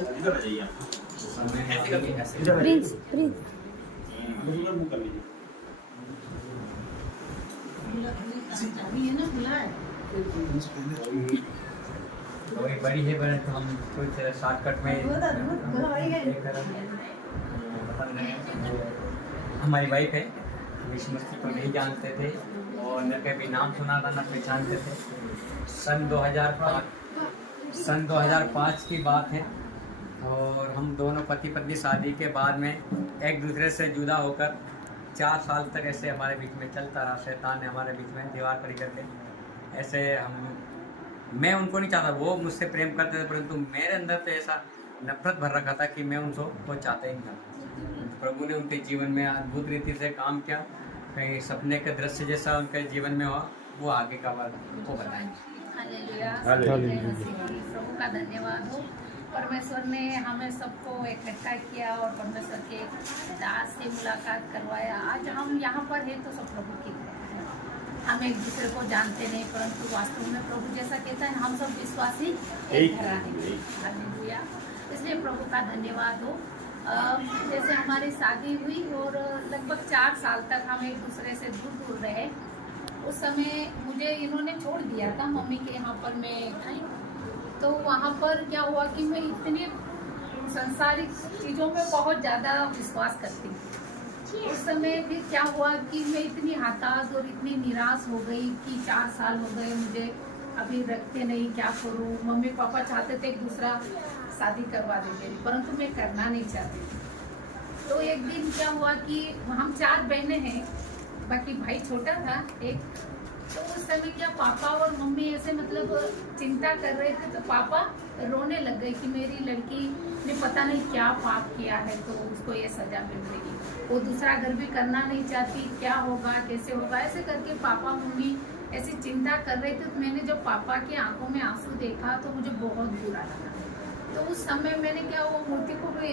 इधर आ जाइए आप। ऐसे करके प्रिंस प्रिंस उधर मुंह कर लीजिए। वही बड़ी है पर तो हम कुछ शॉर्टकट में हमारी वाइफ है, विष्णु को नहीं जानते थे और न कभी नाम सुना था न पहचानते थे। सन 2005 की बात है और हम दोनों पति पत्नी शादी के बाद में एक दूसरे से जुदा होकर 4 साल तक ऐसे हमारे बीच में चलता रहा। शैतान ने हमारे बीच में दीवार खड़ी करके ऐसे मैं उनको नहीं चाहता, वो मुझसे प्रेम करते थे, परंतु मेरे अंदर तो ऐसा नफरत भर रखा था कि मैं उनको वो चाहता ही नहीं था। प्रभु ने उनके जीवन में अद्भुत रीति से काम किया, कहीं सपने के दृश्य जैसा उनके जीवन में हुआ, वो आगे का बात उनको बताएंगे। प्रभु का धन्यवाद हो। परमेश्वर ने हमें सबको इकट्ठा किया और परमेश्वर के दास से मुलाकात करवाया। आज हम यहाँ पर हैं तो सब प्रभु की दया है। हम एक दूसरे को जानते नहीं, परंतु वास्तव में प्रभु जैसा कहता है हम सब विश्वासी एक घराने। हालेलुया। इसलिए प्रभु का धन्यवाद हो। जैसे हमारी शादी हुई और लगभग 4 साल तक हम एक दूसरे से दूर दूर रहे। उस समय मुझे इन्होंने छोड़ दिया था, मम्मी के यहाँ पर मैं आई, तो वहाँ पर क्या हुआ कि मैं इतनी संसारिक चीज़ों में बहुत ज़्यादा विश्वास करती हूँ। उस समय फिर क्या हुआ कि मैं इतनी हताश और इतनी निराश हो गई कि 4 साल हो गए मुझे अभी रखते नहीं, क्या करूँ। मम्मी पापा चाहते थे एक दूसरा शादी करवा देते, परंतु मैं करना नहीं चाहती। तो एक दिन क्या हुआ कि हम 4 बहनें हैं, बाकी भाई छोटा था एक। तो उस समय क्या पापा और मम्मी ऐसे मतलब चिंता कर रहे थे, तो पापा रोने लग गए कि मेरी लड़की ने पता नहीं क्या पाप किया है तो उसको ये सजा मिल रही। वो दूसरा घर भी करना नहीं चाहती, क्या होगा कैसे होगा, ऐसे करके पापा मम्मी ऐसी चिंता कर रहे थे। तो मैंने जब पापा की आंखों में आंसू देखा तो मुझे बहुत बुरा लगा। तो उस समय मैंने क्या, वो मूर्ति को भी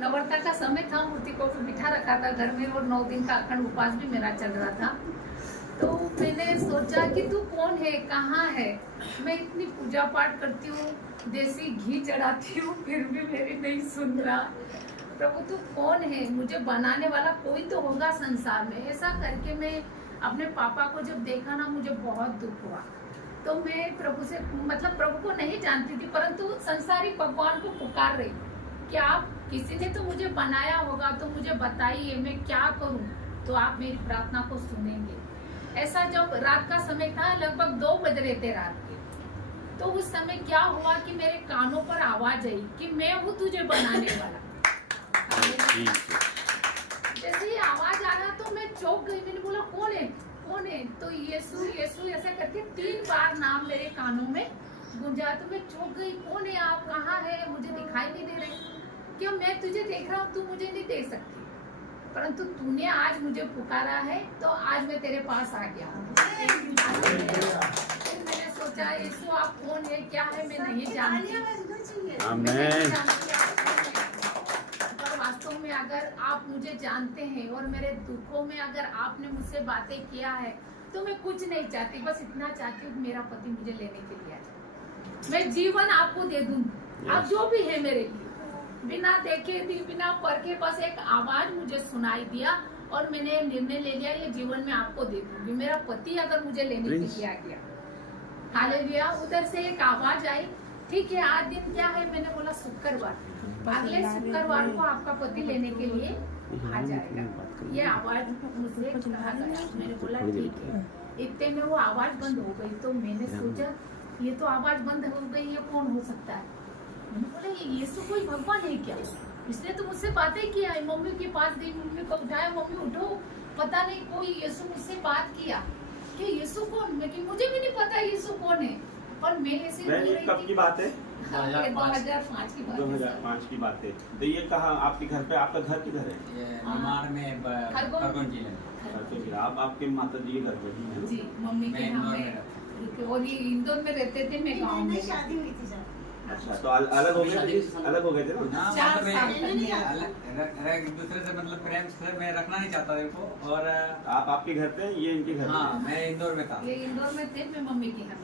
नवरता का समय था, मूर्ति को भी बिठा रखा था घर में और 9 दिन का अखंड उपवास भी मेरा चल रहा था। तो मैंने सोचा कि तू कौन है, कहाँ है। मैं इतनी पूजा पाठ करती हूँ, देसी घी चढ़ाती हूँ, फिर भी मेरी नहीं सुन रहा। प्रभु तू कौन है, मुझे बनाने वाला कोई तो होगा संसार में। ऐसा करके मैं अपने पापा को जब देखा ना, मुझे बहुत दुख हुआ। तो मैं प्रभु से मतलब प्रभु को नहीं जानती थी, परंतु संसारी भगवान को पुकार रही कि आप किसी ने तो मुझे बनाया होगा, तो मुझे बताइए मैं क्या करूं, तो आप मेरी प्रार्थना को सुनेंगे। ऐसा जब रात का समय था, लगभग 2 बज रहे थे रात के, तो उस समय क्या हुआ कि मेरे कानों पर आवाज आई कि मैं हूँ तुझे बनाने वाला। जैसे ही आवाज आया तो मैं चौंक गई। मैंने बोला कौन है कौन है, तो यीशु यीशु ऐसा करके 3 बार नाम मेरे कानों में गूंजा। तो मैं चौंक गई, कौन है आप, कहाँ है, मुझे दिखाई नहीं दे रहे। क्यों, मैं तुझे देख रहा हूँ, तू मुझे नहीं देख सकती, परंतु तूने आज मुझे पुकारा है तो आज मैं तेरे पास आ गया हूँ। मैंने सोचा यीशु आप कौन है, क्या है, मैं नहीं जानती। आमीन। पर वास्तव में अगर आप मुझे जानते हैं और मेरे दुखों में अगर आपने मुझसे बातें किया है, तो मैं कुछ नहीं चाहती, बस इतना चाहती हूँ मेरा पति मुझे लेने के लिए आए। मैं जीवन आपको दे दूंगी, आप जो भी है मेरे लिए। बिना देखे भी बिना परखे बस एक आवाज मुझे सुनाई दिया और मैंने निर्णय ले लिया ये जीवन में आपको दे दूंगी। मेरा पति अगर मुझे लेने के लिए आ गया, हालेलुया। उधर से एक आवाज आई, ठीक है आज दिन क्या है, मैंने बोला शुक्रवार, अगले शुक्रवार को आपका पति लेने के लिए आ जाएगा। ये आवाज मुझसे कहा गया। मैंने बोला ठीक है। इतने में वो आवाज बंद हो गई। तो मैंने सोचा ये तो आवाज बंद हो गई, ये कौन हो सकता है। मैंने बोला ये यीशु कोई भगवान है क्या, इसने तो मुझसे बातें किया है। मम्मी के पास गई, मम्मी को उठाया, मम्मी उठो, पता नहीं कोई यीशु मुझसे बात किया कि यीशु कौन, लेकिन मुझे भी नहीं पता यीशु कौन है। और मैं ऐसे बोल रही थी। कब की बात है? 2005 की बात। 2005 की बात है। तो ये कहाँ आपके घर पे, आपका घर किधर है? निमाड़ में खरगोन जिले में। आप आपके माता जी के घर पे हैं? जी, मम्मी के यहाँ पे, और ये इंदौर में रहते थे, मैं गाँव में। शादी हुई थी सर। अच्छा, तो अलग हो गए, अलग हो गए थे ना? एक दूसरे से मतलब प्रेम से मैं रखना नहीं चाहता इनको। और आप आपके घर पे, ये इनके घर? हाँ, मैं इंदौर में था। ये इंदौर में थे, मैं मम्मी के यहाँ।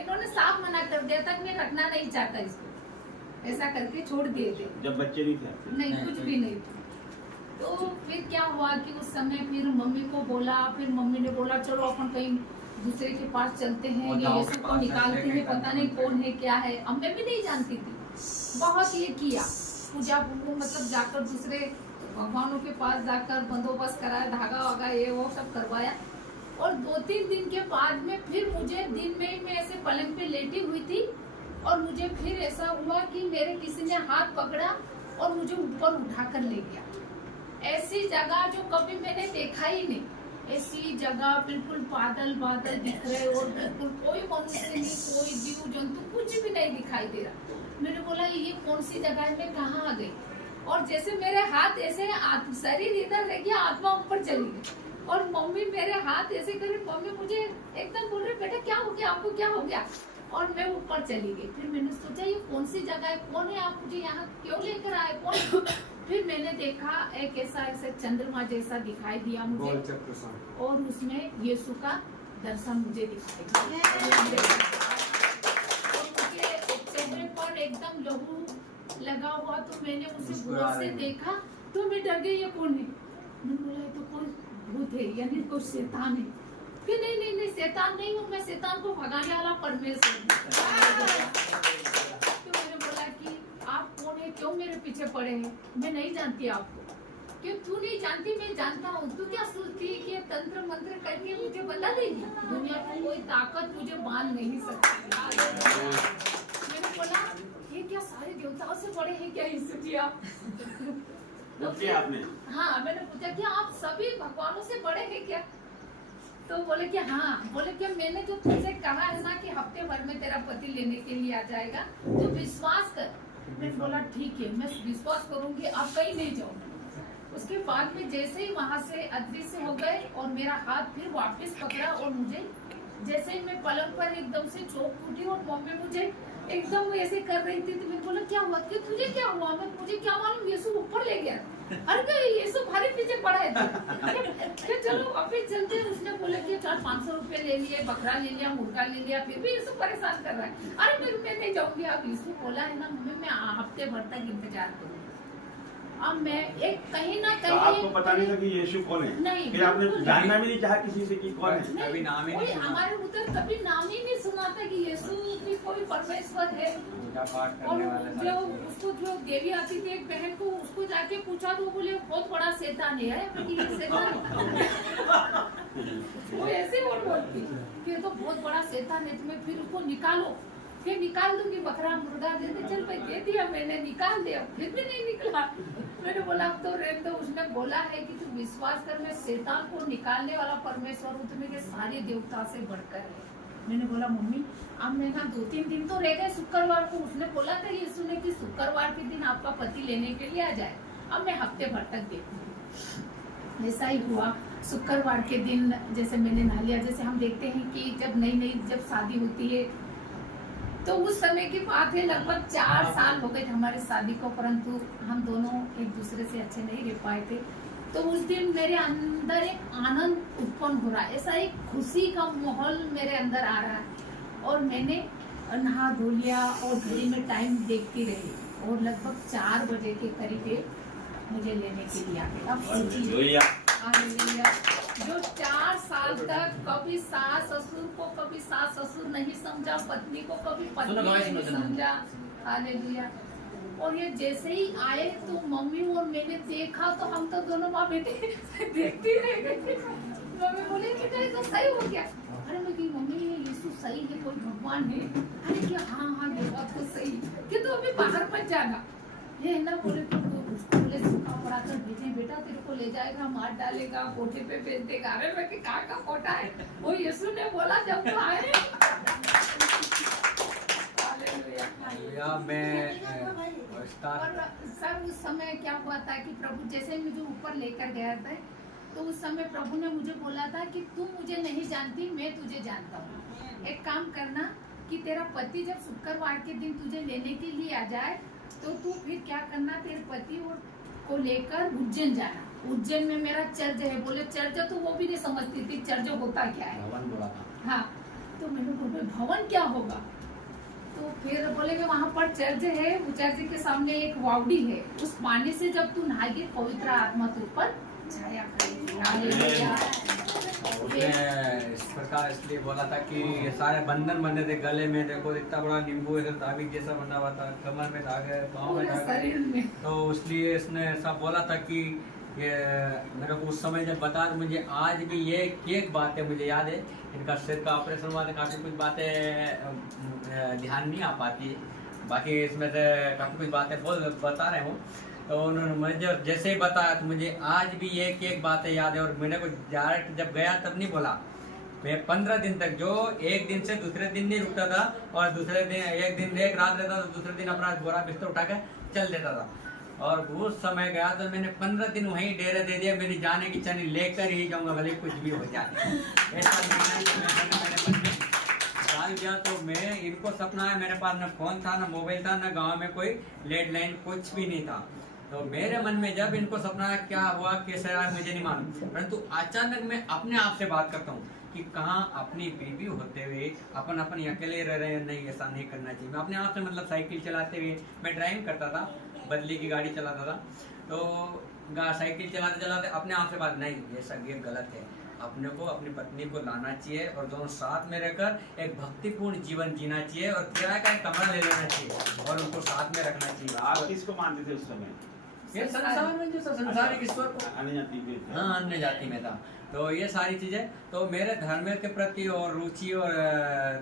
इन्होंने साफ मना कर दिया था कि मैं रखना नहीं चाहता इसको। ऐसा करके छोड़ दिए थे। जब बच्चे नहीं थे आपके? नहीं, कुछ भी नहीं था। तो फिर क्या हुआ कि उस समय फिर मम्मी को बोला, फिर मम्मी ने बोला चलो अपन कहीं दूसरे के पास चलते हैं, और ये गाँव यीशु के को पास निकालते ऐसे हैं, कहीं पता नहीं कौन है क्या है। अब मैं भी नहीं जानती थी, बहुत ये किया पूजा, मतलब जाकर दूसरे भगवानों के पास जाकर बंदोबस्त कराया, धागा वागा ये वो सब करवाया। और 2-3 दिन के बाद में फिर मुझे दिन में ही मैं ऐसे पलंग पे लेटी हुई थी और मुझे फिर ऐसा हुआ कि मेरे किसी ने हाथ पकड़ा और मुझे ऊपर उठाकर ले गया। ऐसी जगह जो कभी मैंने देखा ही नहीं, ऐसी जगह बिल्कुल बादल बादल दिख रहे और बिल्कुल कोई मनुष्य नहीं, कोई जीव जंतु कुछ भी नहीं दिखाई दे रहा। मैंने बोला ये कौन सी जगह है, मैं कहाँ आ गई। और जैसे मेरे हाथ ऐसे शरीर इधर रह गया, आत्मा ऊपर चली गई और मम्मी मेरे हाथ ऐसे करे, मम्मी मुझे एकदम बोल रहे बेटा क्या हो गया, आपको क्या हो गया। और मैं ऊपर चली गई। फिर मैंने सोचा ये कौन सी जगह है, कौन है, आप मुझे यहाँ क्यों लेकर आए, कौन। फिर मैंने देखा एक ऐसे चंद्रमा जैसा दिखाई दिया मुझे और उसमें यीशु का दर्शन मुझे दिखाई दिया। और मुझे चेहरे पर एकदम लहू लगा हुआ, तो मैंने उसे गौर से देखा तो मैं डर गई, ये कौन है। मैंने बोला ये तो कोई भूत है, यानी कोई शैतान है। फिर नहीं शैतान नहीं हूँ मैं, शैतान को भगाने वाला परमेश्वर हूँ। तो मैंने बोला कि आप कौन है, क्यों मेरे पीछे पड़े हैं, मैं नहीं जानती आपको। क्यों तू नहीं जानती, मैं जानता हूँ। तू क्या सोचती है कि तंत्र मंत्र करके मुझे बता देगी, दुनिया की कोई ताकत मुझे बांध नहीं सकती। मैंने बोला ये क्या सारे देवताओं से बड़े हैं क्या यीशु जी आप। आपने? हाँ, मैंने पूछा कि आप सभी भगवानों से बड़े हैं क्या। तो बोले कि हाँ। बोले कि मैंने जो तुझसे कहा है ना कि हफ्ते भर में तेरा पति लेने के लिए आ जाएगा, तो विश्वास कर। मैंने बोला ठीक है मैं विश्वास करूंगी, आप कहीं नहीं जाओ। उसके बाद में जैसे ही वहां से अदृश्य हो गए और मेरा हाथ फिर वापस पकड़ा और मुझे जैसे ही मैं पलंग पर एकदम से चौंक उठी और मम्मी मुझे एकदम ऐसे कर रही थी। तो मैंने बोला क्या हुआ, कि तुझे क्या हुआ, मैं मुझे क्या मालूम, यीशु ऊपर ले गया। अरे यीशु भारी पीछे पड़ा है तो चलो वापिस चलते हैं। उसने बोला कि 400-500 रुपए ले लिए, बकरा ले लिया, मुर्गा ले लिया, फिर भी यीशु परेशान कर रहा है। अरे मैं नहीं जाऊंगी। अब यीशु बोला है ना मम्मी मैं हफ्ते भर तक इंतजार करूंगी। अब मैं एक कहीं ना कहीं, तो आपको पता नहीं था कि यीशु कौन है? नहीं, फिर आपने जानना भी नहीं चाहा किसी से कि कौन है? कभी नाम ही नहीं सुना। हमारे उधर कभी नाम ही नहीं सुना था कि यीशु भी कोई परमेश्वर है। पूजा पाठ और करने वाले जो उसको जो देवी आती थी एक बहन को, उसको जाके पूछा तो बोले बहुत बड़ा शैतान है। वो ऐसे बोलती कि तो बहुत बड़ा शैतान है, तुम्हें फिर उसको निकालो। फिर निकाल दूंगी, बकरा मुर्गा दे दे, चल भाई दे दिया मैंने, निकाल दिया, फिर भी नहीं निकला। मैंने बोला अब तो रहने दो। उसने बोला है कि तू विश्वास कर, मैं शैतान को निकालने वाला परमेश्वर हूँ, तुम्हें सारे देवता से बढ़कर है। मैंने बोला मम्मी अब मैं ना 2-3 दिन तो रह गए। शुक्रवार को उसने बोला था यीशु ने कि शुक्रवार के दिन आपका पति लेने के लिए आ जाए। अब मैं हफ्ते भर तक देखूंगी। ऐसा ही हुआ। शुक्रवार के दिन जैसे मैंने नहा लिया, जैसे हम देखते हैं कि जब नई जब शादी होती है तो उस समय की बात है, लगभग 4 साल हो गए थे हमारी शादी को, परंतु हम दोनों एक दूसरे से अच्छे नहीं रह पाए थे। तो उस दिन मेरे अंदर एक आनंद उत्पन्न हो रहा है, ऐसा एक खुशी का माहौल मेरे अंदर आ रहा है। और मैंने नहा धो लिया और घड़ी में टाइम देखती रही और लगभग 4 बजे के करीब मुझे लेने के लिए आ गए। अब सोचिए जो 4 साल तक कभी सास ससुर को, कभी सास ससुर नहीं समझा, पत्नी को कभी पत्नी नहीं समझा। हालेलुया। और ये जैसे ही आए तो मम्मी और मैंने देखा तो हम तो दोनों माँ बेटे देखती रह गई। मम्मी बोले बेटा ये तो सही हो गया। अरे मैं कि मम्मी ये यीशु सही है, कोई भगवान है। अरे कि हाँ ये बात तो सही, कि तो अभी बाहर मत जाना। ये ना बोले तो उसको बोले सूखा पड़ा कर भेजे, बेटा तेरे को ले जाएगा, मार डालेगा, कोठे पे भेज देगा। अरे मैं कि कहाँ का कोठा है, वो यीशु ने बोला जब तो आए। और सर उस समय क्या हुआ था कि प्रभु जैसे मुझे ऊपर लेकर गया था, तो उस समय प्रभु ने मुझे बोला था कि तू मुझे नहीं जानती, मैं तुझे जानता हूँ। एक काम करना कि तेरा पति जब शुक्रवार के दिन तुझे लेने के लिए आ जाए तो तू फिर क्या करना, तेरे पति को लेकर उज्जैन जाना। उज्जैन में मेरा चर्च है। बोले चर्च, तो वो भी नहीं समझती थी चर्च होता क्या है। हाँ, तो मैंने बोला भवन क्या होगा। तो तो फिर बोले कि वहाँ पर चर्च है, वो चर्च के सामने एक वावड़ी है, उस पानी से जब तू नहाएगी पवित्र आत्मा तू ऊपर छाया करेगी। हालेलुया। उसने इस प्रकार इसलिए बोला था कि ये सारे बंधन बंधे थे गले में, देखो इतना बड़ा नींबू ऐसे ताबीज जैसा बना हुआ था, कमर में धागे, पाँव में पूरे धागे, शरीर में। तो इसलिए इसने ऐसा बोला था कि ये मेरे को उस समय जब बता, मुझे आज भी ये एक बात है मुझे याद है, इनका सिर का ऑपरेशन हुआ था, काफ़ी कुछ बातें ध्यान नहीं आ पाती है, बाकी इसमें से काफ़ी कुछ बातें बता रहे हूँ। तो उन्होंने मुझे जैसे ही बताया तो मुझे आज भी एक बातें याद है, और मैंने को डायरेक्ट जब गया तब नहीं बोला, मैं 15 दिन तक जो एक दिन से दूसरे दिन नहीं रुकता था, और दूसरे दिन एक रात रहता तो दूसरे दिन अपना बोरा बिस्तर उठा के चल देता था। और उस समय गया तो मैंने 15 दिन वहीं डेरा दे दिया, मेरी जाने की चनी लेकर ही जाऊंगा भले कुछ भी हो जाए, ऐसा मैंने डाल दिया। तो मैं इनको सपना है, मेरे पास न फोन था, न मोबाइल था, न गांव में कोई लैंडलाइन कुछ भी नहीं था। तो मेरे मन में जब इनको सपना है क्या हुआ कैसे आया मुझे नहीं मालूम, परंतु अचानक मैं अपने आप से बात करता हूँ कि कहाँ अपनी बीवी होते हुए अपन अकेले रह रहे हैं, नहीं ऐसा नहीं करना चाहिए। मैं अपने आप से मतलब साइकिल चलाते हुए, मैं ड्राइविंग करता था, बदली की गाड़ी चलाता था, तो साइकिल चलाते चलाते अपने आप से बात, नहीं ये सब ये गलत है, अपने को अपनी पत्नी को लाना चाहिए और दोनों साथ में रहकर एक भक्तिपूर्ण जीवन जीना चाहिए, और किराए का एक कमरा ले लेना चाहिए और उनको साथ में रखना चाहिए। आप किसको मानते थे उस समय? ये संसार में जो संसारिक ईश्वर को, अन्य जाति में थे। हाँ अन्य जाति में था। तो ये सारी चीजें तो मेरे धर्म के प्रति और रुचि और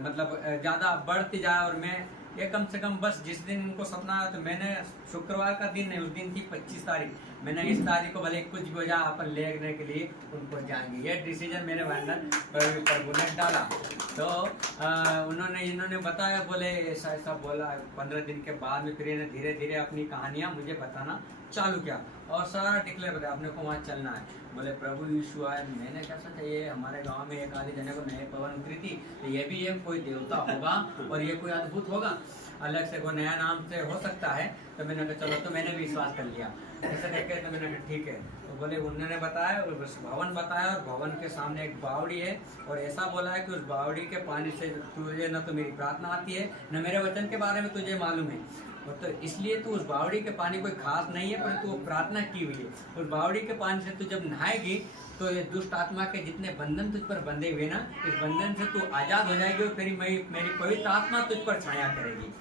मतलब ज्यादा बढ़ती जाए, और मैं ये कम से कम बस जिस दिन उनको सपना आया, तो मैंने शुक्रवार का दिन नहीं, उस दिन थी 25 तारीख, मैंने इस तारीख को भले कुछ भी हो जाए अपन लेने के लिए उनको जाएंगे, ये डिसीजन मेरे बंधन प्रभु ने डाला। तो इन्होंने बताया, बोले ऐसा ऐसा बोला। 15 दिन के बाद में फिर इन्हें धीरे धीरे अपनी कहानियाँ मुझे बताना चालू किया, और सारा डिक्लेयर बताया अपने को वहाँ चलना है। बोले प्रभु यीशु आए, मैंने क्या सोचा ये हमारे गांव में एक आधे जने को नए पवन उतरी थी, तो ये भी ये कोई देवता होगा और ये कोई अद्भुत होगा, अलग से कोई नया नाम से हो सकता है। तो मैंने कहा चलो, तो मैंने भी विश्वास कर लिया ऐसा कहकर, तो मैंने कहा ठीक है। तो बोले उन्होंने बताया, भवन बताया, और भवन के सामने एक बावड़ी है, और ऐसा बोला है कि उस बावड़ी के पानी से तुझे न तो मेरी प्रार्थना आती है, न मेरे वचन के बारे में तुझे मालूम है, और तो इसलिए तू उस बावड़ी के पानी कोई खास नहीं है, परंतु वो प्रार्थना की हुई है। उस बावड़ी के पानी से तू जब नहाएगी तो ये दुष्ट आत्मा के जितने बंधन तुझ पर बंधे हुए ना, इस बंधन से तू आजाद हो जाएगी, और फिर मेरी पवित्र आत्मा तुझ पर छाया करेगी।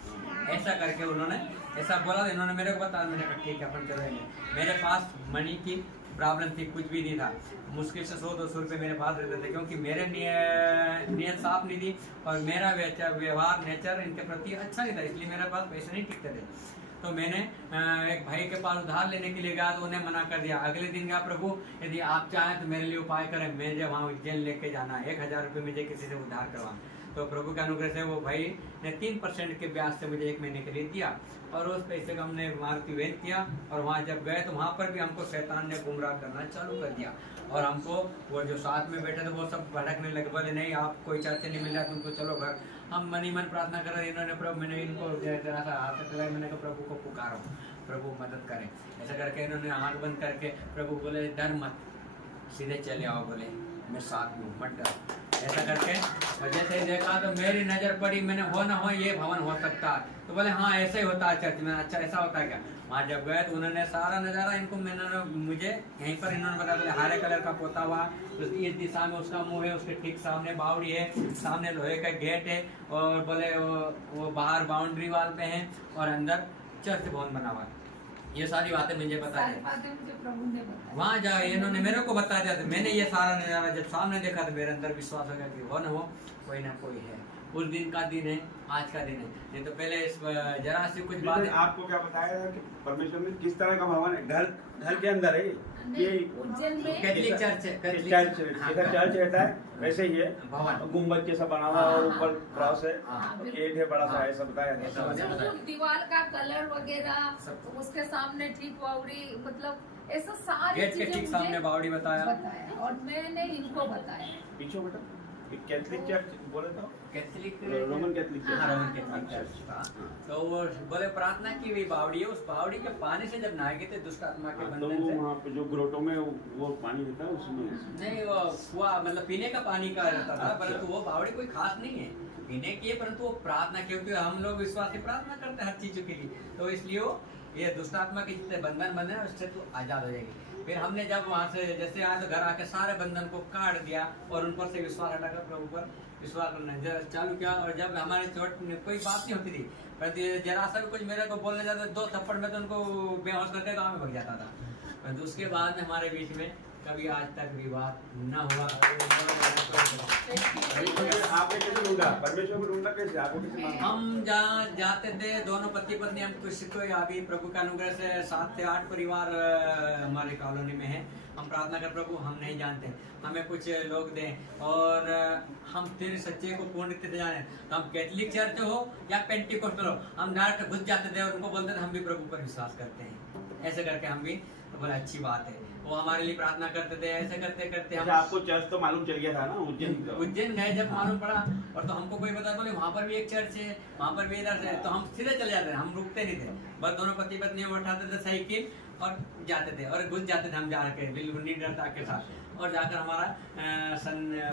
ऐसा करके उन्होंने ऐसा बोला, इन्होंने मेरे को बताया, मैंने कहा ठीक है अपन चलेंगे। मेरे पास मनी की प्रॉब्लम थी, कुछ भी नहीं था, मुश्किल से 100-200 रुपये मेरे पास रहते थे, क्योंकि मेरे नियत साफ नहीं थी, और मेरा व्यवहार नेचर इनके प्रति अच्छा नहीं था, इसलिए मेरे पास पैसे नहीं टिकते थे। तो मैंने एक भाई के पास उधार लेने के लिए गया, तो उन्हें मना कर दिया। अगले दिन गया, प्रभु यदि आप चाहें तो मेरे लिए उपाय करें, मुझे वहाँ उज्जैन लेके जाना है, 1000 रुपये मुझे किसी से उधार करवा। तो प्रभु के अनुग्रह से वो भाई ने 3% के ब्याज से मुझे 1 महीने के लिए दिया, और उस पैसे का हमने मारुति वैन किया, और वहाँ जब गए तो वहाँ पर भी हमको शैतान ने गुमराह करना चालू कर दिया, और हमको वो जो साथ में बैठे थे वो सब भड़कने लगे, बोले नहीं आप कोई चर्च नहीं मिल रहा तुमको, चलो घर। हम मनी मन प्रार्थना कर रहे, इन्होंने प्रभु, मैंने इनको जरा सा हाथ लगाया, मैंने कहा प्रभु को पुकारो, प्रभु मदद करें। ऐसा करके इन्होंने आँख बंद करके, प्रभु बोले डर मत, सीधे चले आओ, बोले मैं साथ में मत डर। ऐसा करके और जैसे ही देखा तो मेरी नज़र पड़ी, मैंने हो ना हो ये भवन हो सकता है, तो बोले हाँ ऐसे ही होता है चर्च में। अच्छा ऐसा होता है क्या? वहाँ जब गए तो उन्होंने सारा नज़ारा इनको मुझे यहीं पर इन्होंने बताया, बोले हरे कलर का पोता हुआ, इस दिशा में उसका मुंह है, उसके ठीक सामने बावड़ी है, सामने लोहे का गेट है, और बोले वो बाहर बाउंड्री वाल पे है, और अंदर चर्च भवन बना हुआ है। ये सारी बातें मुझे बताई, वहाँ जाए इन्होंने मेरे को बता दिया। मैंने ये सारा नज़ारा जब सामने देखा तो मेरे अंदर विश्वास हो गया कि हो न हो कोई ना कोई है। उस दिन का दिन है, आज का दिन है, नहीं तो पहले इस जरा सी कुछ बात। आपको क्या बताया कि परमेश्वर में किस तरह का भवन है? घर के अंदर है ये कैथलिक चर्च है, चर्च रहता है वैसे ही है, भवन गुम्बद जैसा बना हुआ है, ऊपर क्रॉस है, गेट है बड़ा सा, ऐसा बताया। दीवार का कलर वगैरह, उसके सामने ठीक बावड़ी, मतलब ऐसा सारी गेट के ठीक सामने बावड़ी बताया, और मैंने इनको बताया। पीछे बेटा कैथलिक चर्च बोले तो Catholic Roman Catholic church, Roman Catholic church था। तो वो बोले प्रार्थना की हुई बावड़ी है, उस बावड़ी के पानी से जब नहाएंगे तो दुष्ट आत्मा के बंधन से, वहाँ पे जो ग्रोटो में वो पानी रहता है उसमें नहीं, वो कुआं मतलब पीने का पानी का रहता था, परंतु वो बावड़ी कोई खास नहीं है, इन्हें किए, परंतु वो प्रार्थना, क्योंकि हम लोग विश्वास से प्रार्थना करते हैं हर चीजों के लिए, तो इसलिए वो ये दुष्ट आत्मा के जितने बंधन बंधे हैं उससे तो आजाद हो जाएगी। फिर हमने जब वहां से जैसे आए तो घर आके सारे बंधन को काट दिया और उन पर से विश्वास हटाकर प्रभु पर विश्वास करना चालू किया। और जब हमारे चोट कोई बात नहीं होती थी, पर जरा सा भी कुछ मेरे को बोलने जाता, 2 थप्पड़ में तो उनको बेहोश करके गाँव में भग जाता था। परंतु उसके बाद में हमारे बीच में कभी आज तक विवाद न हुआ। आपने कैसे ढूंढा, परमेश्वर को ढूंढा कैसे, आपको कैसे मालूम? हम जहाँ जाते थे दोनों पति पत्नी, हम कुछ को अभी प्रभु का अनुग्रह से 7 से 8 परिवार हमारे कॉलोनी में है। हम प्रार्थना कर प्रभु हम नहीं जानते, हमें कुछ लोग दें और हम तेरे सच्चे को पूर्ण रीति से जाने। तो हम कैथोलिक चर्च हो या पेंटिकोस्टल हो, हम डायरेक्ट घुस जाते थे और उनको बोलते थे हम भी प्रभु पर विश्वास करते हैं। ऐसे करके हम भी तो बोले अच्छी बात है, वो हमारे लिए प्रार्थना करते थे। ऐसे करते करते हम, आपको चर्च तो मालूम चल गया था ना, उज्जैन गए जब मालूम पड़ा, और तो हमको कोई बता बोले वहाँ पर भी एक चर्च है, वहाँ पर भी इधर से, तो हम सीधे चले जाते थे, हम रुकते नहीं थे। बस दोनों पति पत्नी उठाते थे साइकिल और जाते थे और घुस जाते थे हम जाके बिल्कुल निडरता के साथ, और जाकर हमारा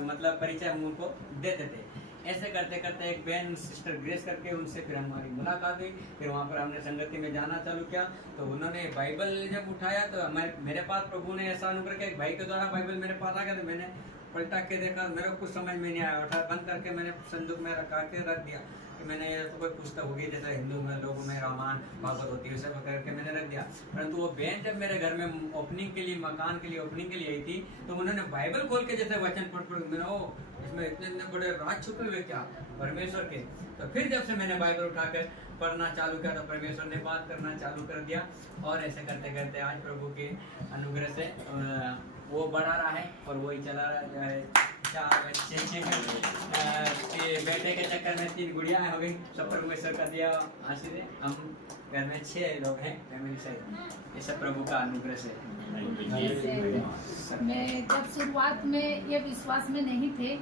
मतलब परिचय हम उनको देते थे। ऐसे करते करते एक बहन सिस्टर ग्रेस करके उनसे फिर हमारी मुलाकात हुई। फिर वहाँ पर हमने संगति में जाना चालू किया, तो उन्होंने बाइबल जब उठाया तो मेरे पास प्रभु ने ऐसा अनुग्रह किया, एक भाई के द्वारा बाइबल मेरे पास आ गया। तो मैंने पलटा के देखा, मेरे को कुछ समझ में नहीं आया, उठा बंद करके मैंने संदूक में रख दिया। मैंने तो कोई पुस्तक होगी जैसे हिंदू में लोगों में रामायण भागवत होती है, सब करके मैंने रख दिया। परंतु वो बहन जब मेरे घर में ओपनिंग के लिए, मकान के लिए ओपनिंग के लिए आई थी, तो उन्होंने बाइबल खोल के जैसे वचन पढ़ मैंने इसमें इतने बड़े राज छुपे हुए क्या परमेश्वर के। तो फिर जब से मैंने बाइबल उठाकर पढ़ना चालू किया तो परमेश्वर ने बात करना चालू कर दिया। और ऐसे करते करते आज प्रभु के अनुग्रह से वो बढ़ा रहा है और वही चला रहा है। 4 बच्चे बेटे के चक्कर में 3 गुड़िया हो गई, सब परमेश्वर का दिया आशीर्वाद। हम घर में 6 लोग हैं फैमिली से, ये सब प्रभु का अनुग्रह से। मैं जब शुरुआत में ये विश्वास में नहीं थे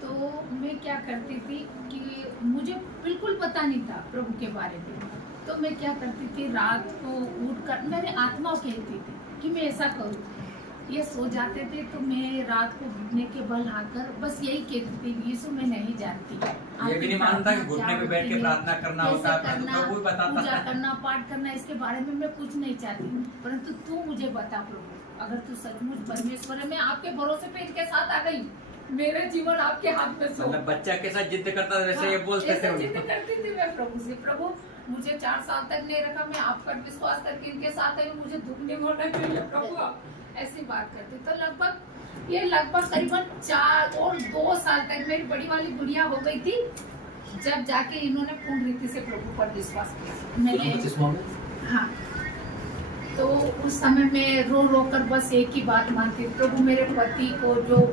तो मैं क्या करती थी कि मुझे बिल्कुल पता नहीं था प्रभु के बारे में। तो मैं क्या करती थी, रात को उठकर मेरे आत्मा कहती थी कि मैं ऐसा करूँ। ये सो जाते थे तो मैं रात को घुटने के बल आकर बस यही कहती थी, यीशु मैं नहीं जानती। ये भी नहीं मालूम था कि घुटने पे बैठ के प्रार्थना करना होता है, प्रभु बताता था। पूजा करना, पाठ करना, इसके बारे में मैं कुछ नहीं चाहती, परंतु तू मुझे बता प्रभु, अगर तू सचमुच परमेश्वर है, मैं आपके भरोसे पे इनके साथ आ गई, मेरा जीवन आपके हाथ में सौंप। मतलब बच्चा के साथ जिद करता था वैसे ये बोलते थे, जिद करती थी मैं प्रभु से, प्रभु मुझे 4 साल तक नहीं रखा, मैं आप पर विश्वास करके इनके साथ आई, मुझे दुख नहीं होना चाहिए प्रभु, आप ऐसी बात करती। तो लगभग करीबन 4 और 2 साल तक मेरी बड़ी वाली गुड़िया हो गई थी, जब जाके इन्होंने पूर्ण रीति से प्रभु पर विश्वास किया। मैंने हाँ, तो उस समय मैं रो रो कर बस एक ही बात मानती, प्रभु मेरे पति को जो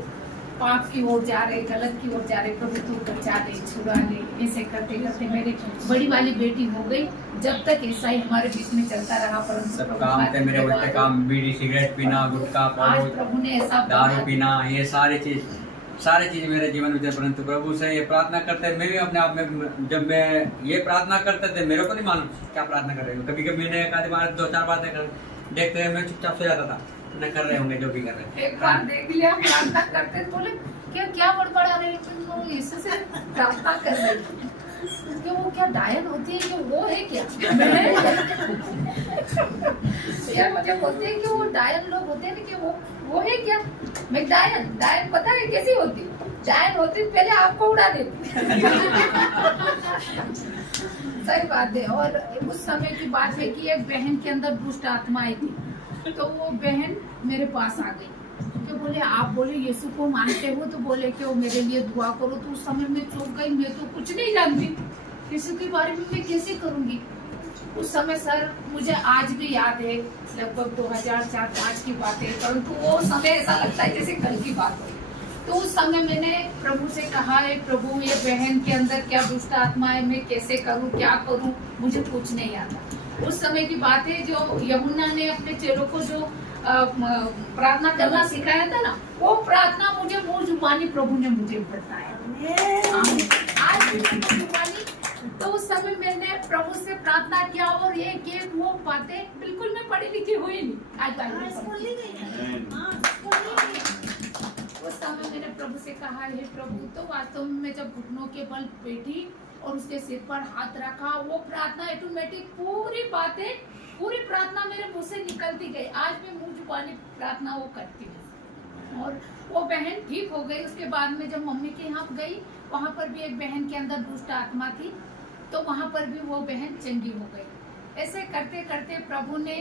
पाप की ओर जा रहे, गलत की ओर जा रहे, प्रभु तू बचा ले, छुड़ा ले। ऐसे करते करते मेरी बड़ी वाली बेटी हो गई। जब तक ऐसा ही हमारे बीच में चलता रहा, परंतु सब काम थे मेरे उल्टे काम, बीड़ी सिगरेट पीना, गुटखा, आज प्रभु ने ऐसा दारू पीना, ये सारी चीज मेरे जीवन में थे। परंतु प्रभु से ये प्रार्थना करते, मैं भी अपने आप में जब मैं ये प्रार्थना करते थे, मेरे को नहीं मालूम क्या प्रार्थना कर रहे हो। कभी कभी मैंने 2-4 बार देखते हुए मैं चुपचाप सो जाता था, न कर रहे होंगे जो भी कर रहे हैं। एक बार देख लिया प्रार्थना करते, बोले क्या बड़बड़ा रहे, यीशु से प्रार्थना कर रहे कि वो क्या डायन होती है, कि वो है क्या यार मुझे बोलते हैं कि वो डायन लोग होते हैं कि वो है क्या। मैं डायन पता नहीं कैसी होती, डायन होती पहले आपको उड़ा देती सही बात है। और उस समय की बात है कि एक बहन के अंदर दुष्ट आत्मा आई थी, तो वो बहन मेरे पास आ गई, तो बोले आप बोले यीशु को मानते हो, तो बोले कि वो मेरे लिए दुआ करो। तो उस समय मैं चौंक गई, मैं तो कुछ नहीं जानती, यीशु के बारे में मैं कैसे करूंगी। उस समय सर मुझे आज भी याद है, लगभग 2004-5 की बात है, परंतु वो समय ऐसा लगता है जैसे कल की बात हो। तो उस समय मैंने प्रभु से कहा है, प्रभु ये बहन के अंदर क्या दुष्ट आत्मा है, मैं कैसे करूं, क्या करूं, मुझे कुछ नहीं आता। उस समय की बात है जो यूहन्ना ने अपने चेलों को जो प्रार्थना करना सिखाया था ना, वो प्रार्थना मुझे मुंह जुबानी प्रभु ने मुझे बताया आज भी मुंह जुबानी। तो उस समय मैंने प्रभु से प्रार्थना किया और ये वो बातें बिल्कुल मैं पढ़ी लिखी हुई नहीं। आज उस समय मैंने प्रभु से कहा, हे प्रभु, तो वास्तव में मैं जब घुटनों के बल बैठी और उसके सिर पर हाथ रखा, वो प्रार्थना ऑटोमेटिक पूरी प्रार्थना मेरे मुंह से निकलती गई। आज भी मुंह जुबानी प्रार्थना वो करती है और वो बहन ठीक हो गई। उसके बाद में जब मम्मी के यहाँ गई, वहाँ पर भी एक बहन के अंदर दुष्ट आत्मा थी, तो वहाँ पर भी वो बहन चंगी हो गई। ऐसे करते करते प्रभु ने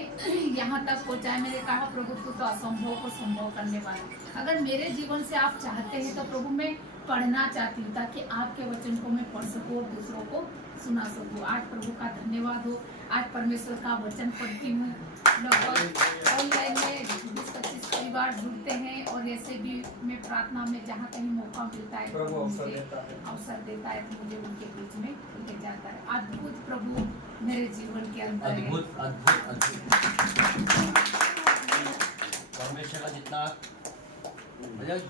यहाँ तक पहुँचाया। मैंने कहा, प्रभु तू तो असंभव को संभव करने वाला, अगर मेरे जीवन से आप चाहते हैं तो प्रभु मैं पढ़ना चाहती हूँ ताकि आपके वचन को मैं पढ़ सकूँ और दूसरों को सुना सकूँ। आज प्रभु का धन्यवाद हो, आज परमेश्वर का वचन पढ़ती हूँ। लगभग ऑनलाइन में 20-25 परिवार जुड़ते हैं और ऐसे भी मैं प्रार्थना में जहाँ कहीं मौका मिलता है प्रभु अवसर देता है तो मुझे उनके बीच में ले जाता है। अद्भुत प्रभु मेरे जीवन के अंदर है। अद्भुत परमेश्वर का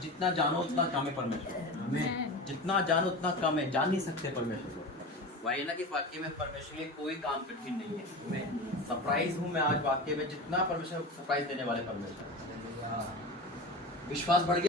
जितना जानो उतना कम है। परमेश्वर हमें जितना जानो उतना कम है, जान नहीं सकते परमेश्वर को। वही ना कि वाकई में परमेश्वर के कोई काम कठिन नहीं है। मैं सरप्राइज हूँ, मैं आज वाकई में जितना परमेश्वर सरप्राइज देने वाले परमेश्वर, विश्वास बढ़ गया।